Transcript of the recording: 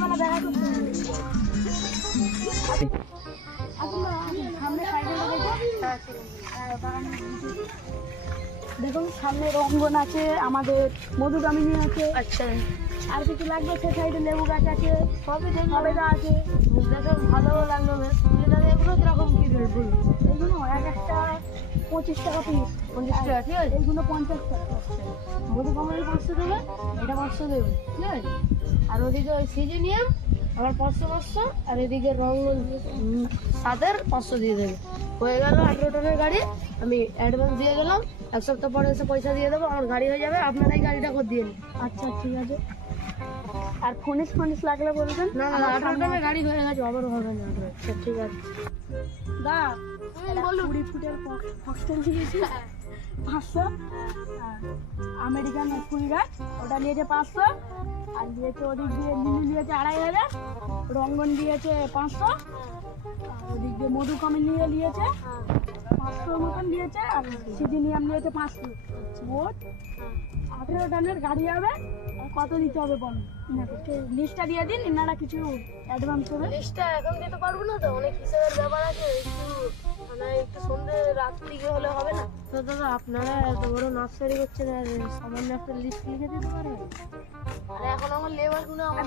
রাত্রেবেলা দেখা করতে হবে। সামনে সাইডে দেখুন, সামনে রঙ্গন আছে, আমাদের মধুকামিনী আছে। আচ্ছা, আর কিছু লাগবে? সে সাইডে লেবু গাছ আছে, সবই দেখি সবেদা আছে। দেখে ভালো লাগলো বেশ। দাদা এগুলো কিরকম কি রেট বলুন? এইগুলো এক একটা 25 টাকা পিস। 50 টাকা, ঠিক আছে। এইগুলো 50 টাকা। মধুকামিনী 500 দেবে, এটা 500 দেবে, ঠিক আছে। আর ওদিকে ওই সিজনিয়াম আবার 500, আর এদিকে রঙ্গন সাদের 500 দিয়ে দেবে। হয়ে গেল 18 টনের গাড়ি। আমি অ্যাডভান্স দিয়ে গেলাম, 1 সপ্তাহ পরে এসে পয়সা দিয়ে দেবো, আমার গাড়ি হয়ে যাবে। আপনারা এই গাড়িটা করে দিয়ে নিন। আচ্ছা ঠিক আছে। আর ফোনিস লাগলে বলবেন। না না, 18 টনের গাড়ি হয়ে গেছে, আবারও হবে না। আচ্ছা ঠিক আছে। দা বলুন, 20 ফুটের ফক্সটেল দিয়েছি 500। আমেরিকান ফুল গাছ ওটা নিয়েছে 500। আর দিয়েছে ওদিক দিয়ে লিলি নিয়েছে 2500। রঙ্গন দিয়েছে 500। ওদিক দিয়ে মধুকামিনী নিয়েছে 500 মতন দিয়েছে। আর সিজিনিয়াম নিয়েছে 500। মোট 18 টনের গাড়ি হবে। কত দিতে হবে বলুন? লিস্টটা দিয়ে দিন, এনারা কিছু অ্যাডভান্স হবে। লিস্টটা এখন দিতে পারবো না তো, অনেক হিসাবের ব্যাপার আছে। একটু সন্ধ্যে রাত দিকে হলে হবে না তো? দাদা আপনারা এত বড় নার্সারি করছেন, আর সামান্য একটা লিস্ট লিখে দিতে পারবেন? আর এখন আমার লেবার গুলো আমি